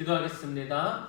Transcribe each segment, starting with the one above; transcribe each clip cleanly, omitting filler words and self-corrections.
기도하겠습니다.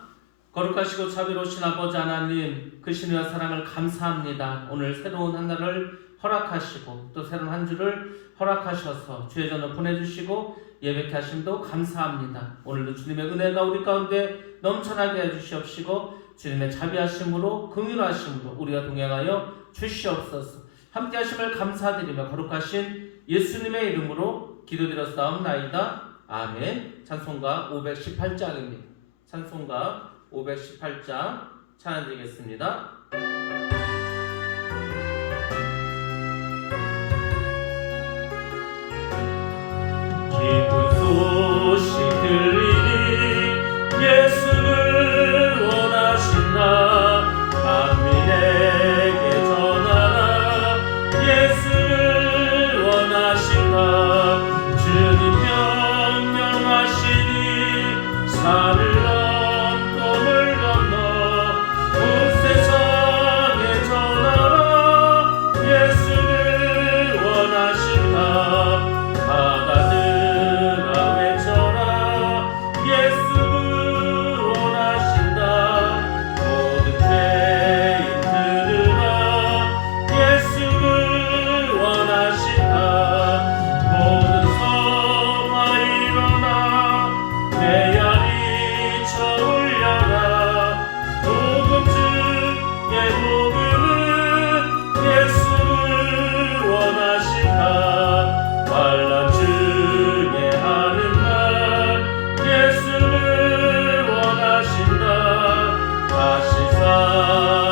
거룩하시고 자비로우신 아버지 하나님, 그 신의와 사랑을 감사합니다. 오늘 새로운 한 날을 허락하시고 또 새로운 한 주를 허락하셔서 주의 전을 보내주시고 예배케 하심도 감사합니다. 오늘도 주님의 은혜가 우리 가운데 넘쳐나게 해주시옵시고 주님의 자비하심으로 긍휼하심으로 우리가 동행하여 주시옵소서. 함께 하심을 감사드리며 거룩하신 예수님의 이름으로 기도드렸사옵나이다. 아멘. 찬송가 518장입니다. 찬송가 518장 찬양 드리겠습니다. 기쁜 소식 들리니 예수를 원하신다. 만민에게 전하라. 예수를 원하신다. 주님 명령하시니 산을 넘고 건너 온 세상에 전하라. 예수를 원하신다. 바다들아 외쳐라. 예수를 원하신다. 모든 죄인 들으라. 예수를 원하신다. 모든 성아 일어나 메아리 쳐올려라. 복음 중에 복음은 예수를 원하신다. 환난 중에 하는 말 예수를 원하신다. 다시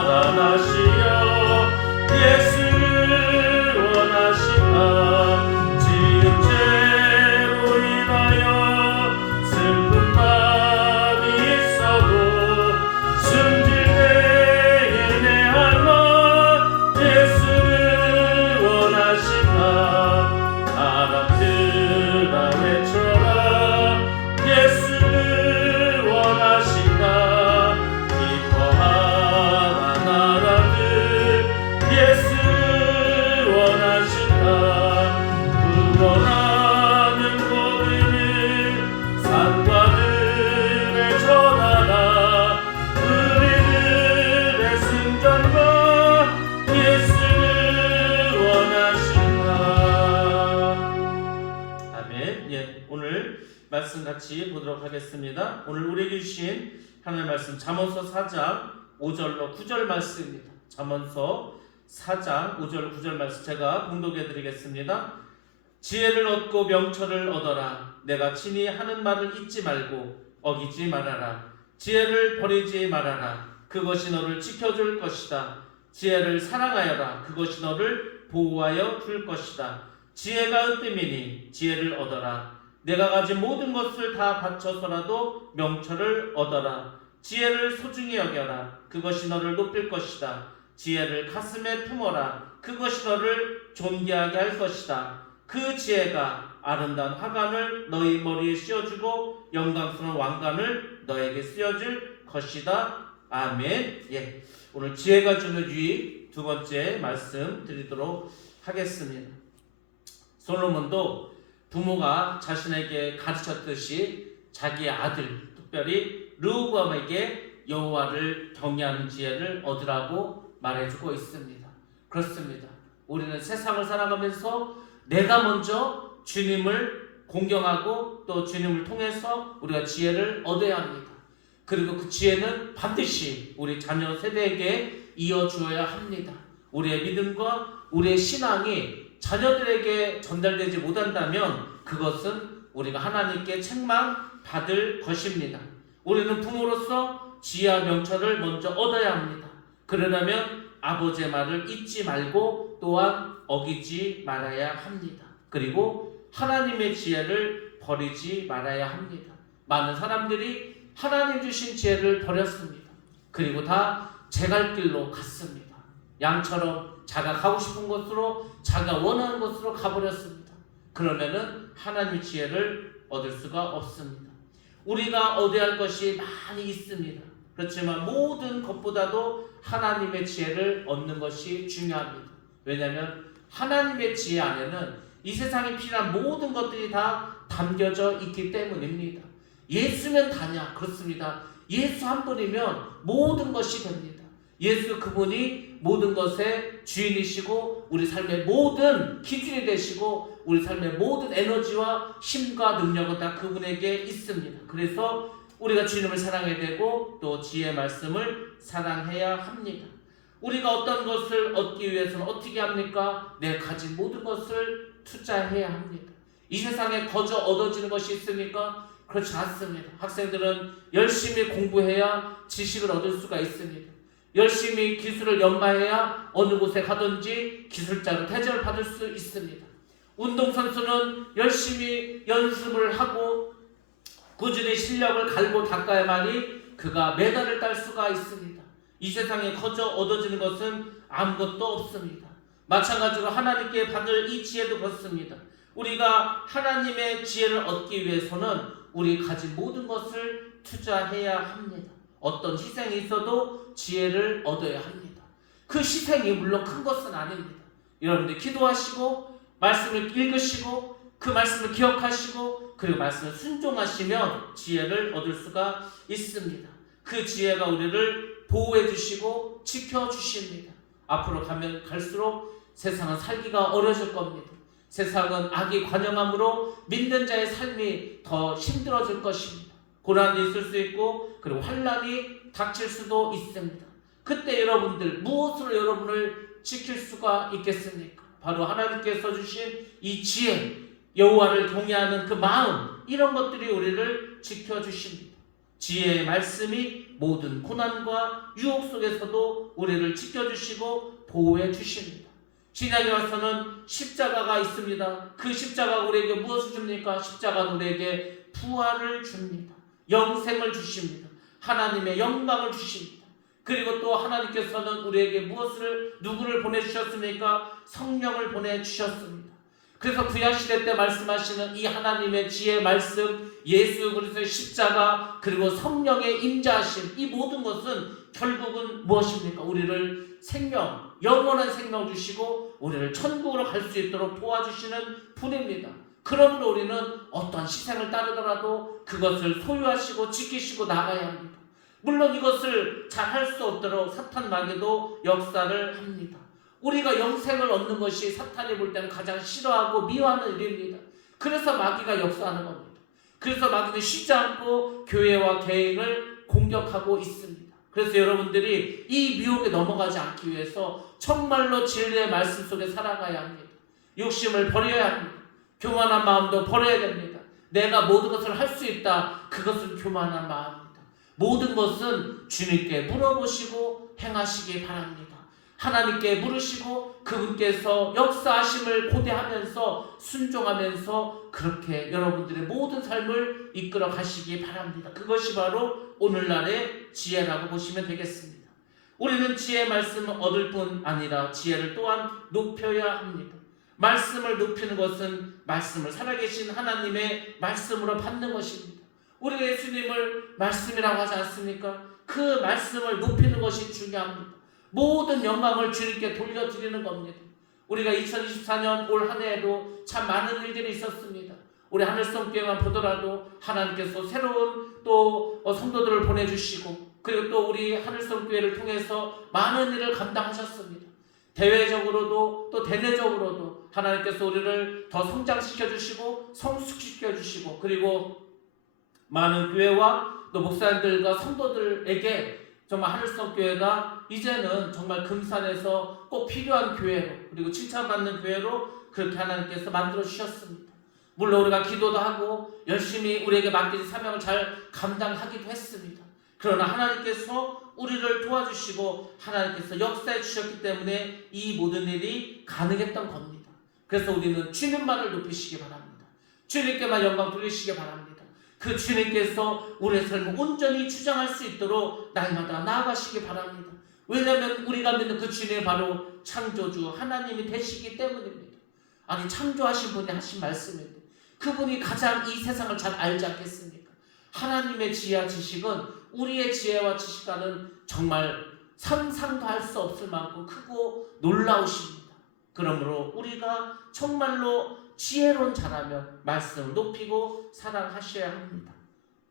살아나시려 예수를 원하신다. 지은 죄로 인하여 슬픈 밤이 있어도 숨질 때에 내 할망 예수를 원하신다. 사람들아 외쳐라. 예수를 원하신다. 기뻐하라 나라들 예수를 원하신다. 구원하는 복음을 산과들에 전하라. 우리들의 승전과 예수를 원하신다. 아멘. 예, 오늘 말씀 같이 보도록 하겠습니다. 오늘 우리에게 주신 하나님의 말씀 잠언서 4장 5절로 9절 말씀입니다. 잠언서 4장 5절 9절 말씀 제가 봉독해 드리겠습니다. 지혜를 얻고 명철을 얻어라. 내가 친히 하는 말을 잊지 말고 어기지 말아라. 지혜를 버리지 말아라. 그것이 너를 지켜줄 것이다. 지혜를 사랑하여라. 그것이 너를 보호하여 줄 것이다. 지혜가 으뜸이니 지혜를 얻어라. 내가 가진 모든 것을 다 바쳐서라도 명철을 얻어라. 지혜를 소중히 여겨라. 그것이 너를 높일 것이다. 지혜를 가슴에 품어라. 그것이 너를 존귀하게 할 것이다. 그 지혜가 아름다운 화관을 너희 머리에 씌워주고 영광스러운 왕관을 너에게 씌워줄 것이다. 아멘. 예, 오늘 지혜가 주는 유익 두 번째 말씀 드리도록 하겠습니다. 솔로몬도 부모가 자신에게 가르쳤듯이 자기의 아들, 특별히 르호보암에게 여호와를 경외하는 지혜를 얻으라고 말해주고 있습니다. 그렇습니다. 우리는 세상을 살아가면서 내가 먼저 주님을 공경하고 또 주님을 통해서 우리가 지혜를 얻어야 합니다. 그리고 그 지혜는 반드시 우리 자녀 세대에게 이어주어야 합니다. 우리의 믿음과 우리의 신앙이 자녀들에게 전달되지 못한다면 그것은 우리가 하나님께 책망받을 것입니다. 우리는 부모로서 지혜와 명철을 먼저 얻어야 합니다. 그러려면 아버지의 말을 잊지 말고 또한 어기지 말아야 합니다. 그리고 하나님의 지혜를 버리지 말아야 합니다. 많은 사람들이 하나님 주신 지혜를 버렸습니다. 그리고 다 제 갈 길로 갔습니다. 양처럼 자가 가고 싶은 곳으로 자가 원하는 곳으로 가버렸습니다. 그러면은 하나님의 지혜를 얻을 수가 없습니다. 우리가 얻어야 할 것이 많이 있습니다. 그렇지만 모든 것보다도 하나님의 지혜를 얻는 것이 중요합니다. 왜냐하면 하나님의 지혜 안에는 이 세상에 필요한 모든 것들이 다 담겨져 있기 때문입니다. 예수면 다냐? 그렇습니다. 예수 한 분이면 모든 것이 됩니다. 예수 그분이 모든 것의 주인이시고 우리 삶의 모든 기준이 되시고 우리 삶의 모든 에너지와 힘과 능력은 다 그분에게 있습니다. 그래서 우리가 주님을 사랑해야 되고 또 지혜의 말씀을 사랑해야 합니다. 우리가 어떤 것을 얻기 위해서는 어떻게 합니까? 내 가진 모든 것을 투자해야 합니다. 이 세상에 거저 얻어지는 것이 있습니까? 그렇지 않습니다. 학생들은 열심히 공부해야 지식을 얻을 수가 있습니다. 열심히 기술을 연마해야 어느 곳에 가든지 기술자로 대접을 받을 수 있습니다. 운동선수는 열심히 연습을 하고 꾸준히 실력을 갈고 닦아야만이 그가 메달을 딸 수가 있습니다. 이 세상에 거저 얻어지는 것은 아무것도 없습니다. 마찬가지로 하나님께 받을 이 지혜도 그렇습니다. 우리가 하나님의 지혜를 얻기 위해서는 우리 가진 모든 것을 투자해야 합니다. 어떤 희생이 있어도 지혜를 얻어야 합니다. 그 희생이 물론 큰 것은 아닙니다. 여러분들 기도하시고 말씀을 읽으시고 그 말씀을 기억하시고 그리고 말씀을 순종하시면 지혜를 얻을 수가 있습니다. 그 지혜가 우리를 보호해 주시고 지켜 주십니다. 앞으로 가면 갈수록 세상은 살기가 어려질 겁니다. 세상은 악이 관영함으로 믿는 자의 삶이 더 힘들어질 것입니다. 고난이 있을 수 있고 그리고 환난이 닥칠 수도 있습니다. 그때 여러분들 무엇으로 여러분을 지킬 수가 있겠습니까? 바로 하나님께서 주신 이 지혜, 여호와를 경외하는 그 마음, 이런 것들이 우리를 지켜주십니다. 지혜의 말씀이 모든 고난과 유혹 속에서도 우리를 지켜주시고 보호해 주십니다. 신약에 와서는 십자가가 있습니다. 그 십자가가 우리에게 무엇을 줍니까? 십자가는 우리에게 부활을 줍니다. 영생을 주십니다. 하나님의 영광을 주십니다. 그리고 또 하나님께서는 우리에게 누구를 보내주셨습니까? 성령을 보내주셨습니다. 그래서 구약시대 때 말씀하시는 이 하나님의 지혜의 말씀, 예수 그리스도의 십자가, 그리고 성령의 임재하심, 이 모든 것은 결국은 무엇입니까? 우리를 생명, 영원한 생명을 주시고 우리를 천국으로 갈 수 있도록 도와주시는 분입니다. 그러므로 우리는 어떠한 희생을 따르더라도 그것을 소유하시고 지키시고 나가야 합니다. 물론 이것을 잘 할 수 없도록 사탄 마귀도 역사를 합니다. 우리가 영생을 얻는 것이 사탄이 볼 때는 가장 싫어하고 미워하는 일입니다. 그래서 마귀가 역사하는 겁니다. 그래서 마귀는 쉬지 않고 교회와 개인을 공격하고 있습니다. 그래서 여러분들이 이 미혹에 넘어가지 않기 위해서 정말로 진리의 말씀 속에 살아가야 합니다. 욕심을 버려야 합니다. 교만한 마음도 버려야 됩니다. 내가 모든 것을 할 수 있다. 그것은 교만한 마음입니다. 모든 것은 주님께 물어보시고 행하시기 바랍니다. 하나님께 물으시고 그분께서 역사하심을 고대하면서 순종하면서 그렇게 여러분들의 모든 삶을 이끌어 가시기 바랍니다. 그것이 바로 오늘날의 지혜라고 보시면 되겠습니다. 우리는 지혜의 말씀을 얻을 뿐 아니라 지혜를 또한 높여야 합니다. 말씀을 높이는 것은 말씀을 살아계신 하나님의 말씀으로 받는 것입니다. 우리가 예수님을 말씀이라고 하지 않습니까? 그 말씀을 높이는 것이 중요합니다. 모든 영광을 주님께 돌려드리는 겁니다. 우리가 2024년 올 한 해에도 참 많은 일들이 있었습니다. 우리 하늘성교회만 보더라도 하나님께서 새로운 또 성도들을 보내주시고 그리고 또 우리 하늘성교회를 통해서 많은 일을 감당하셨습니다. 대외적으로도 또 대내적으로도 하나님께서 우리를 더 성장시켜 주시고 성숙시켜 주시고 그리고 많은 교회와 또 목사님들과 성도들에게 정말 하늘성교회가 이제는 정말 금산에서 꼭 필요한 교회로 그리고 칭찬받는 교회로 그렇게 하나님께서 만들어 주셨습니다. 물론 우리가 기도도 하고 열심히 우리에게 맡긴 사명을 잘 감당하기도 했습니다. 그러나 하나님께서 우리를 도와주시고 하나님께서 역사해 주셨기 때문에 이 모든 일이 가능했던 겁니다. 그래서 우리는 주님만을 높이시기 바랍니다. 주님께만 영광 돌리시기 바랍니다. 그 주님께서 우리의 삶을 온전히 주장할 수 있도록 날마다 나아가시기 바랍니다. 왜냐하면 우리가 믿는 그 주님이 바로 창조주 하나님이 되시기 때문입니다. 아니 창조하신 분이 하신 말씀인데 그분이 가장 이 세상을 잘 알지 않겠습니까? 하나님의 지혜와 지식은 우리의 지혜와 지식과는 정말 상상도 할 수 없을 만큼 크고 놀라우십니다. 그러므로 우리가 정말로 지혜로운 자라면 말씀을 높이고 사랑하셔야 합니다.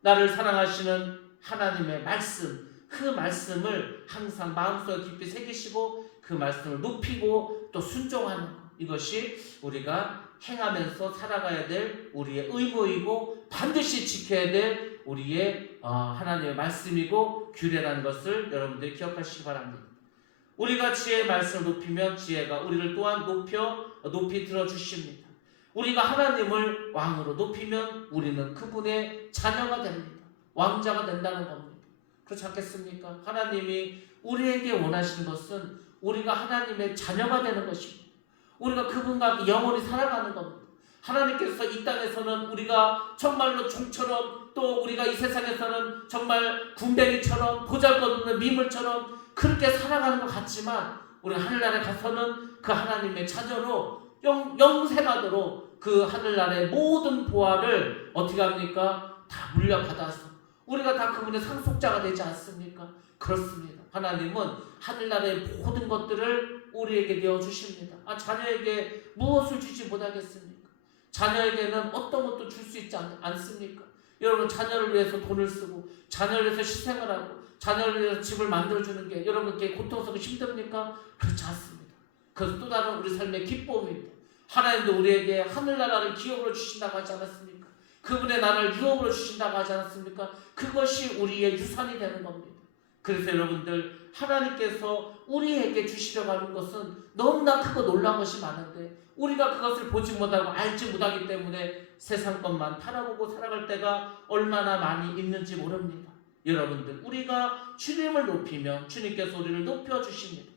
나를 사랑하시는 하나님의 말씀, 그 말씀을 항상 마음속에 깊이 새기시고 그 말씀을 높이고 또 순종하는 것, 이것이 우리가 행하면서 살아가야 될 우리의 의무이고 반드시 지켜야 될 우리의 하나님의 말씀이고 규례라는 것을 여러분들이 기억하시기 바랍니다. 우리가 지혜의 말씀을 높이면 지혜가 우리를 또한 높이 들어주십니다. 우리가 하나님을 왕으로 높이면 우리는 그분의 자녀가 됩니다. 왕자가 된다는 겁니다. 그렇지 않겠습니까? 하나님이 우리에게 원하시는 것은 우리가 하나님의 자녀가 되는 것입니다. 우리가 그분과 영원히 살아가는 겁니다. 하나님께서 이 땅에서는 우리가 정말로 종처럼, 또 우리가 이 세상에서는 정말 군뱅이처럼 보잘것없는 미물처럼 그렇게 살아가는 것 같지만, 우리 하늘나라에 가서는 그 하나님의 자녀로 영생하도록 그 하늘나라의 모든 보화를 어떻게 합니까? 다 물려받아서 우리가 다 그분의 상속자가 되지 않습니까? 그렇습니다. 하나님은 하늘나라의 모든 것들을 우리에게 내어주십니다. 자녀에게 무엇을 주지 못하겠습니까? 자녀에게는 어떤 것도 줄 수 있지 않습니까? 여러분, 자녀를 위해서 돈을 쓰고 자녀를 위해서 희생을 하고 자녀를 위해서 집을 만들어주는 게 여러분께 고통스럽고 힘듭니까? 그렇지 않습니다. 그것은 또 다른 우리 삶의 기쁨입니다. 하나님도 우리에게 하늘나라를 기업으로 주신다고 하지 않았습니까? 그분의 나라를 유업으로 주신다고 하지 않았습니까? 그것이 우리의 유산이 되는 겁니다. 그래서 여러분들, 하나님께서 우리에게 주시려고 하는 것은 너무나 크고 놀라운 것이 많은데 우리가 그것을 보지 못하고 알지 못하기 때문에 세상 것만 바라보고 살아갈 때가 얼마나 많이 있는지 모릅니다. 여러분들, 우리가 주님을 높이면 주님께서 우리를 높여주십니다.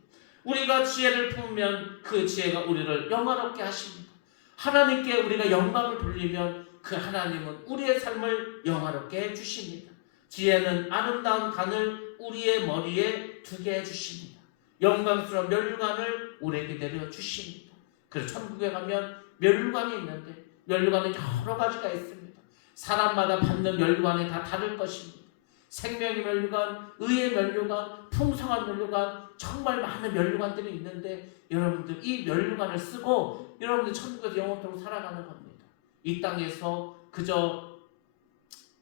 우리가 지혜를 품으면 그 지혜가 우리를 영화롭게 하십니다. 하나님께 우리가 영광을 돌리면 그 하나님은 우리의 삶을 영화롭게 해주십니다. 지혜는 아름다운 간을 우리의 머리에 두게 해주십니다. 영광스러운 멸류관을 우리에게 내려주십니다. 그래서 천국에 가면 멸류관이 있는데 멸류관은 여러 가지가 있습니다. 사람마다 받는 멸류관이 다 다를 것입니다. 생명의 멸류관, 의의 멸류관, 풍성한 멸류관, 정말 많은 멸류관들이 있는데 여러분들, 이 멸류관을 쓰고 여러분들 천국에서 영원토록 살아가는 겁니다. 이 땅에서 그저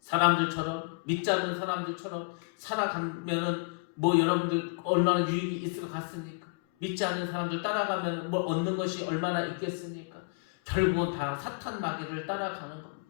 사람들처럼, 믿지 않는 사람들처럼 살아가면은 여러분들 얼마나 유익이 있을 것 같습니까? 믿지 않는 사람들 따라가면 얻는 것이 얼마나 있겠습니까? 결국은 다 사탄 마귀를 따라가는 겁니다.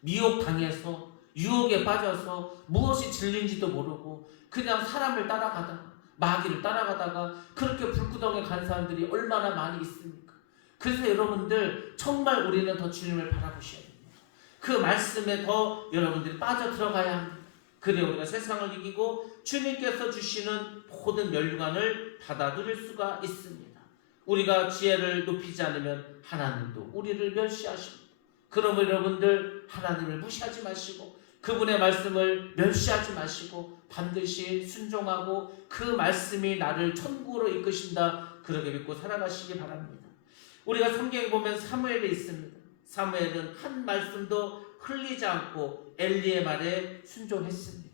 미혹당해서 유혹에 빠져서 무엇이 진리인지도 모르고 그냥 사람을 따라가다가, 마귀를 따라가다가 그렇게 불구덩이에 간 사람들이 얼마나 많이 있습니까? 그래서 여러분들, 정말 우리는 더 주님을 바라보셔야 됩니다. 그 말씀에 더 여러분들이 빠져 들어가야 합니다. 그래 우리가 세상을 이기고 주님께서 주시는 모든 멸류관을 받아 누릴 수가 있습니다. 우리가 지혜를 높이지 않으면 하나님도 우리를 멸시하십니다. 그러면 여러분들, 하나님을 무시하지 마시고 그분의 말씀을 멸시하지 마시고 반드시 순종하고 그 말씀이 나를 천국으로 이끄신다, 그렇게 믿고 살아가시기 바랍니다. 우리가 성경에 보면 사무엘이 있습니다. 사무엘은 한 말씀도 흘리지 않고 엘리의 말에 순종했습니다.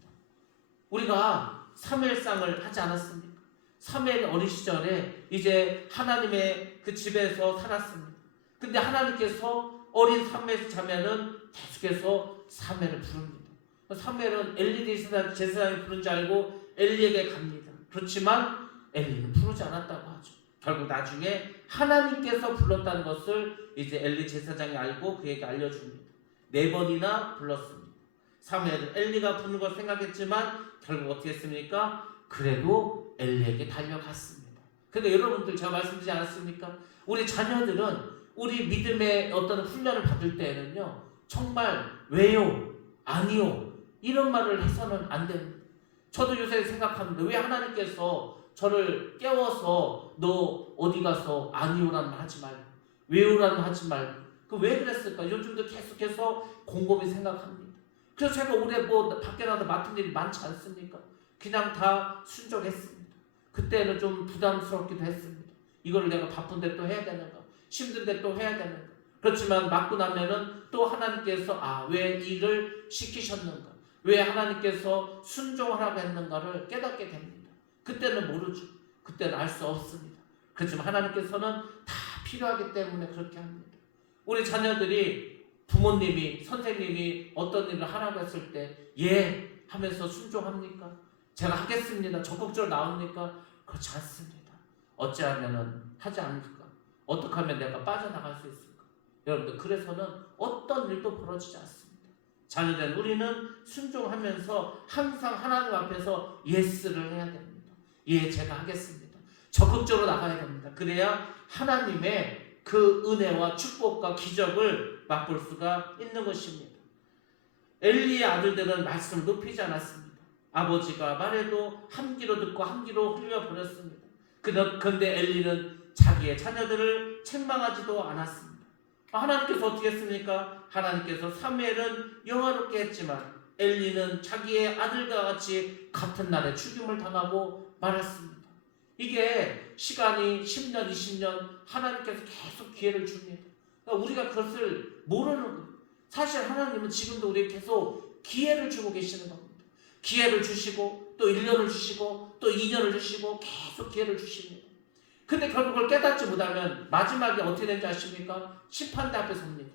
우리가 사무엘상을 하지 않았습니까? 사무엘이 어린 시절에 이제 하나님의 그 집에서 살았습니다. 근데 하나님께서 어린 사무엘 자매는 계속해서 사무엘을 부릅니다. 사무엘은 엘리 제사장이 부른 줄 알고 엘리에게 갑니다. 그렇지만 엘리는 부르지 않았다고 하죠. 결국 나중에 하나님께서 불렀다는 것을 이제 엘리 제사장이 알고 그에게 알려줍니다. 4번이나 불렀습니다. 사무엘은 엘리가 부르는 걸 생각했지만 결국 어떻게 했습니까? 그래도 엘리에게 달려갔습니다. 근데 여러분들, 제가 말씀드리지 않았습니까? 우리 자녀들은 우리 믿음의 어떤 훈련을 받을 때에는요, 정말 왜요? 아니요? 이런 말을 해서는 안 됩니다. 저도 요새 생각합니다. 왜 하나님께서 저를 깨워서 너 어디 가서 아니오란 말 하지 말고 왜요란 말 하지 말고 왜 그랬을까? 요즘도 계속해서 곰곰이 생각합니다. 그래서 제가 올해 밖에 나가서 맡은 일이 많지 않습니까? 그냥 다 순종했습니다. 그때는 좀 부담스럽기도 했습니다. 이거를 내가 바쁜데 또 해야 되는가? 힘든데 또 해야 되는가? 그렇지만 맡고 나면은 또 하나님께서 왜 일을 시키셨는가? 왜 하나님께서 순종하라고 했는가를 깨닫게 됩니다. 그때는 모르죠. 그때는 알 수 없습니다. 그렇지만 하나님께서는 다 필요하기 때문에 그렇게 합니다. 우리 자녀들이 부모님이, 선생님이 어떤 일을 하라고 했을 때 예 하면서 순종합니까? 제가 하겠습니다. 적극적으로 나옵니까? 그렇지 않습니다. 어찌하면은 하지 않을까? 어떻게 하면 내가 빠져나갈 수 있을까? 여러분들 그래서는 어떤 일도 벌어지지 않습니다. 자녀된 우리는 순종하면서 항상 하나님 앞에서 예스를 해야 됩니다. 예, 제가 하겠습니다. 적극적으로 나가야 됩니다. 그래야 하나님의 그 은혜와 축복과 기적을 맛볼 수가 있는 것입니다. 엘리의 아들들은 말씀을 높이지 않았습니다. 아버지가 말해도 한 귀로 듣고 한 귀로 흘려버렸습니다. 그런데 엘리는 자기의 자녀들을 책망하지도 않았습니다. 하나님께서 어떻게 했습니까? 하나님께서 사무엘은 영화롭게 했지만 엘리는 자기의 아들과 같이 같은 날에 죽임을 당하고 말았습니다. 이게 시간이 10년, 20년 하나님께서 계속 기회를 줍니다. 그러니까 우리가 그것을 모르는 거예요. 사실 하나님은 지금도 우리에게 계속 기회를 주고 계시는 겁니다. 기회를 주시고 또 1년을 주시고 또 2년을 주시고 계속 기회를 주십니다. 근데 결국 그걸 깨닫지 못하면 마지막에 어떻게 되는지 아십니까? 심판대 앞에 섭니다.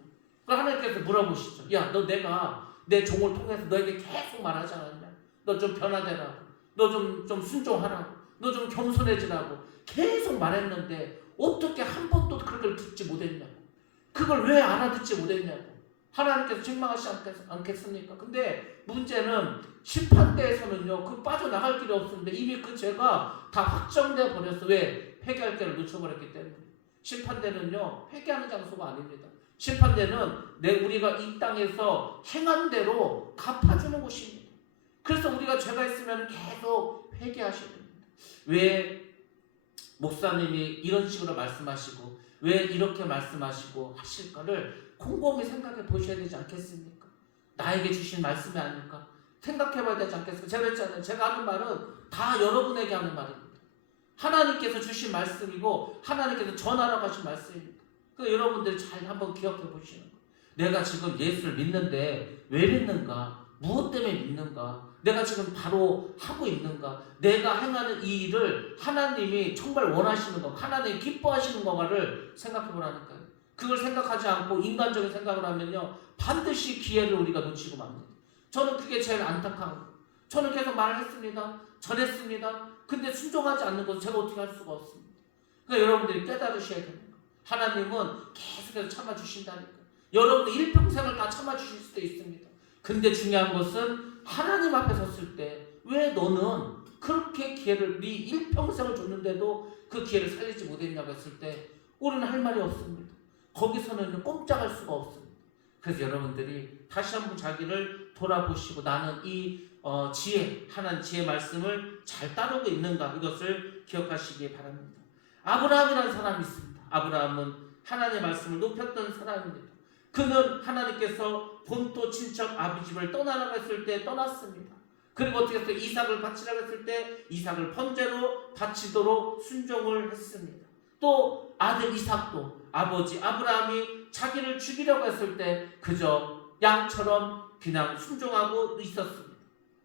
그럼 하나님께서 물어보시죠. 야, 너 내가 내 종을 통해서 너에게 계속 말하지 않았냐? 너 좀 변화되라고. 너 좀 순종하라고. 너 좀 겸손해지라고. 계속 말했는데 어떻게 한 번도 그걸 듣지 못했냐고. 그걸 왜 알아듣지 못했냐고. 하나님께서 책망하시지 않겠습니까? 근데 문제는 심판대에서는요, 그 빠져나갈 길이 없었는데 이미 그 죄가 다 확정되어 버렸어. 왜? 회개할 때를 놓쳐버렸기 때문에. 심판대는요, 회개하는 장소가 아닙니다. 심판대는 우리가 이 땅에서 행한 대로 갚아주는 곳입니다. 그래서 우리가 죄가 있으면 계속 회개하셔야 됩니다. 왜 목사님이 이런 식으로 말씀하시고 왜 이렇게 말씀하시고 하실까를 곰곰이 생각해 보셔야 되지 않겠습니까? 나에게 주신 말씀이 아닐까? 생각해 봐야 되지 않겠습니까? 제가 그랬잖아요. 제가 하는 말은 다 여러분에게 하는 말입니다. 하나님께서 주신 말씀이고 하나님께서 전하라고 하신 말씀입니다. 그 여러분들 잘 한번 기억해 보시는 거예요. 내가 지금 예수를 믿는데 왜 믿는가? 무엇 때문에 믿는가? 내가 지금 바로 하고 있는가? 내가 행하는 이 일을 하나님이 정말 원하시는 거, 하나님이 기뻐하시는 건가를 생각해 보라니까요. 그걸 생각하지 않고 인간적인 생각을 하면요, 반드시 기회를 우리가 놓치고 맙니다. 저는 그게 제일 안타까운 거예요. 저는 계속 말을 했습니다. 전했습니다. 근데 순종하지 않는 것은 제가 어떻게 할 수가 없습니다. 그러니까 여러분들이 깨달으셔야 됩니다. 하나님은 계속해서 참아주신다니까. 여러분의 일평생을 다 참아주실 수도 있습니다. 근데 중요한 것은 하나님 앞에 섰을 때 왜 너는 그렇게 기회를 네 일평생을 줬는데도 그 기회를 살리지 못했냐고 했을 때 우리는 할 말이 없습니다. 거기서는 꼼짝할 수가 없습니다. 그래서 여러분들이 다시 한번 자기를 돌아보시고 나는 이 지혜, 하나님 지혜 말씀을 잘 따르고 있는가, 이것을 기억하시기 바랍니다. 아브라함이라는 사람이 있습니다. 아브라함은 하나님의 말씀을 높였던 사람입니다. 그는 하나님께서 본토 친척 아비집을 떠나라고 했을 때 떠났습니다. 그리고 어떻게 했어요? 이삭을 바치라고 했을 때 이삭을 번제로 바치도록 순종을 했습니다. 또 아들 이삭도 아버지 아브라함이 자기를 죽이려고 했을 때 그저 양처럼 그냥 순종하고 있었습니다.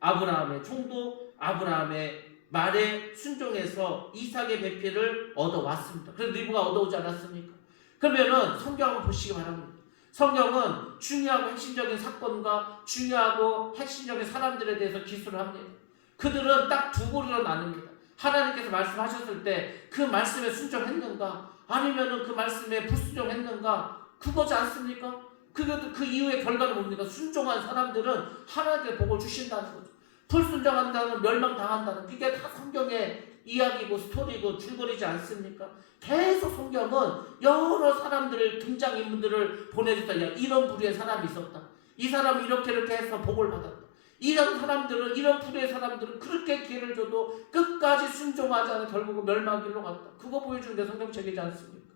아브라함의 종도 아브라함의 말에 순종해서 이삭의 배필을 얻어왔습니다. 그래서 리브가 얻어오지 않았습니까? 그러면은 성경 한번 보시기 바랍니다. 성경은 중요하고 핵심적인 사건과 중요하고 핵심적인 사람들에 대해서 기술을 합니다. 그들은 딱 두 부류로 나눕니다. 하나님께서 말씀하셨을 때 그 말씀에 순종했는가, 아니면은 그 말씀에 불순종했는가, 그거지 않습니까? 그 이후의 결과는 뭡니까? 순종한 사람들은 하나님께 복을 주신다는 거죠. 불순종한다는 멸망당한다는, 그게 다 성경의 이야기고 스토리고 줄거리지 않습니까? 계속 성경은 여러 사람들을, 등장인물들을 보내줬다. 이런 부류의 사람이 있었다. 이 사람이 이렇게 해서 복을 받았다. 이런 사람들은, 이런 부류의 사람들은 그렇게 기회를 줘도 끝까지 순종하지 않아 결국은 멸망의 길로 갔다. 그거 보여주는 게 성경책이지 않습니까?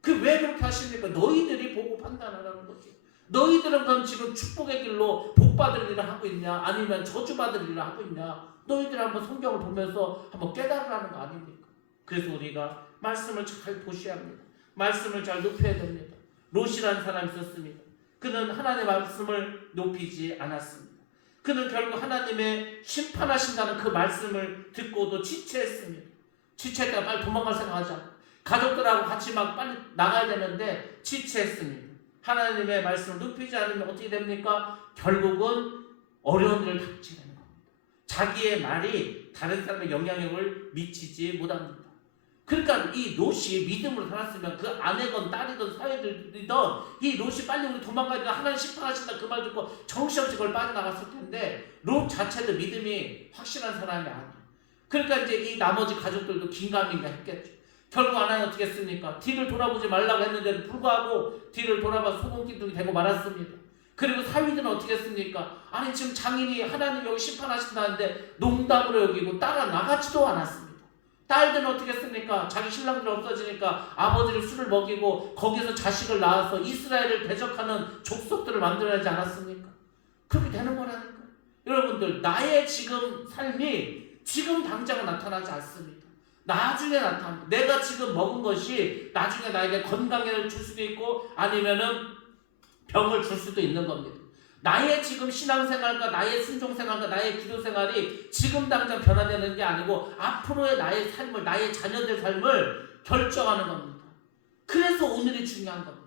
그 왜 그렇게 하십니까? 너희들이 보고 판단하라는 거지. 너희들은 그럼 지금 축복의 길로 복받을 일을 하고 있냐, 아니면 저주받을 일을 하고 있냐? 너희들 한번 성경을 보면서 한번 깨달으라는 거 아닙니까? 그래서 우리가 말씀을 잘 보셔야 합니다. 말씀을 잘 높여야 됩니다. 롯이라는 사람이 있었습니다. 그는 하나님의 말씀을 높이지 않았습니다. 그는 결국 하나님의 심판하신다는 그 말씀을 듣고도 지체했습니다. 지체했다가 빨리 도망갈 생각하지 않고 가족들하고 같이 막 빨리 나가야 되는데 지체했습니다. 하나님의 말씀을 높이지 않으면 어떻게 됩니까? 결국은 어려운 일을 닥치게 되는 겁니다. 자기의 말이 다른 사람의 영향력을 미치지 못합니다. 그러니까 이 롯이 믿음으로 살았으면 그 아내건 딸이든 사회들이든 이 롯이 빨리 우리 도망가니까 하나님 심판하신다 그 말 듣고 정신없이 그걸 빠져나갔을 텐데 롯 자체도 믿음이 확실한 사람이 아니에요. 그러니까 이제 이 나머지 가족들도 긴가민가 했겠죠. 결국 아내는 어떻게 했습니까? 뒤를 돌아보지 말라고 했는데도 불구하고 뒤를 돌아봐 소금기둥이 되고 말았습니다. 그리고 사위들은 어떻게 했습니까? 아니 지금 장인이 하나님 여기 심판하신다는데 농담으로 여기고 따라 나가지도 않았습니다. 딸들은 어떻게 했습니까? 자기 신랑들이 없어지니까 아버지를 술을 먹이고 거기서 자식을 낳아서 이스라엘을 대적하는 족속들을 만들어야지 않았습니까? 그렇게 되는 거라니까요. 여러분들 나의 지금 삶이 지금 당장은 나타나지 않습니다. 나중에 나타납니다. 내가 지금 먹은 것이 나중에 나에게 건강을 줄 수도 있고 아니면은 병을 줄 수도 있는 겁니다. 나의 지금 신앙생활과 나의 순종생활과 나의 기도생활이 지금 당장 변화되는 게 아니고 앞으로의 나의 삶을, 나의 자녀들 삶을 결정하는 겁니다. 그래서 오늘이 중요한 겁니다.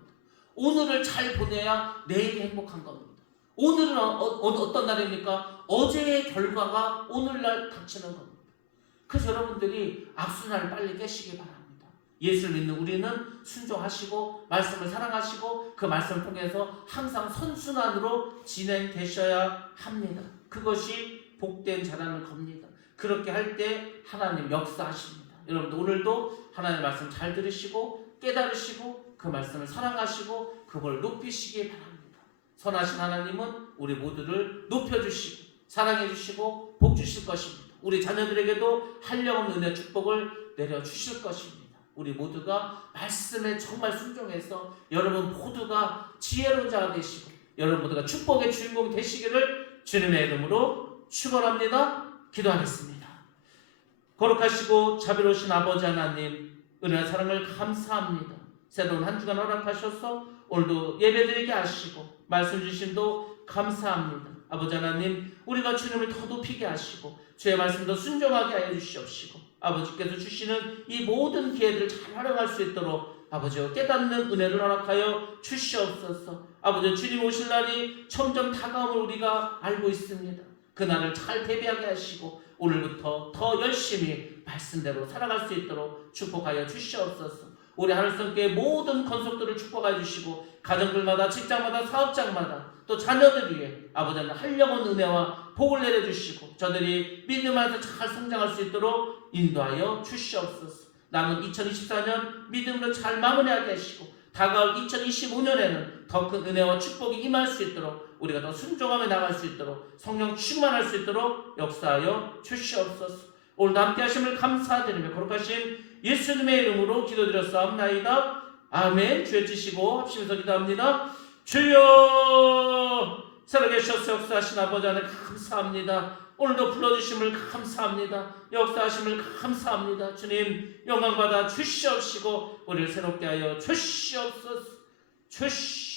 오늘을 잘 보내야 내일이 행복한 겁니다. 오늘은 어떤 날입니까? 어제의 결과가 오늘날 닥치는 겁니다. 그래서 여러분들이 악순환을 빨리 깨시기 바랍니다. 예수를 믿는 우리는 순종하시고 말씀을 사랑하시고 그 말씀을 통해서 항상 선순환으로 진행되셔야 합니다. 그것이 복된 자라는 겁니다. 그렇게 할 때 하나님 역사하십니다. 여러분들 오늘도 하나님의 말씀 잘 들으시고 깨달으시고 그 말씀을 사랑하시고 그걸 높이시기 바랍니다. 선하신 하나님은 우리 모두를 높여주시고 사랑해주시고 복주실 것입니다. 우리 자녀들에게도 한량없는 은혜 축복을 내려주실 것입니다. 우리 모두가 말씀에 정말 순종해서 여러분 모두가 지혜로운 자가 되시고 여러분 모두가 축복의 주인공이 되시기를 주님의 이름으로 축원합니다. 기도하겠습니다. 거룩하시고 자비로우신 아버지 하나님 은혜와 사랑을 감사합니다. 새로운 한 주간 허락하셔서 오늘도 예배드리게 하시고 말씀 주심도 감사합니다. 아버지 하나님 우리가 주님을 더 높이게 하시고 주의 말씀도 순종하게 하여 주시옵시고 아버지께서 주시는 이 모든 기회들을 잘 활용할 수 있도록 아버지와 깨닫는 은혜를 허락하여 주시옵소서. 아버지 주님 오실 날이 점점 다가옴을 우리가 알고 있습니다. 그 날을 잘 대비하게 하시고 오늘부터 더 열심히 말씀대로 살아갈 수 있도록 축복하여 주시옵소서. 우리 하늘성교회 모든 건속들을 축복하여 주시고 가정들마다 직장마다 사업장마다 또 자녀들 위해 아버지는 한영원 은혜와 복을 내려주시고 저들이 믿음 안에서 잘 성장할 수 있도록 인도하여 주시옵소서. 남은 2024년 믿음으로 잘 마무리하게 하시고 다가올 2025년에는 더 큰 은혜와 축복이 임할 수 있도록 우리가 더 순종하며 나갈 수 있도록 성령 충만할 수 있도록 역사하여 주시옵소서. 오늘도 함께 하심을 감사드리며 거룩하신 예수님의 이름으로 기도드렸사옵나이다. 아멘. 주여 주시고 합심해서 기도합니다. 주여 살아계셔서 역사하신 아버지 하나님 감사합니다. 오늘도 불러주심을 감사합니다. 역사하심을 감사합니다. 주님 영광받아 주시옵시고 우리를 새롭게 하여 주시옵소서. 주시옵소서.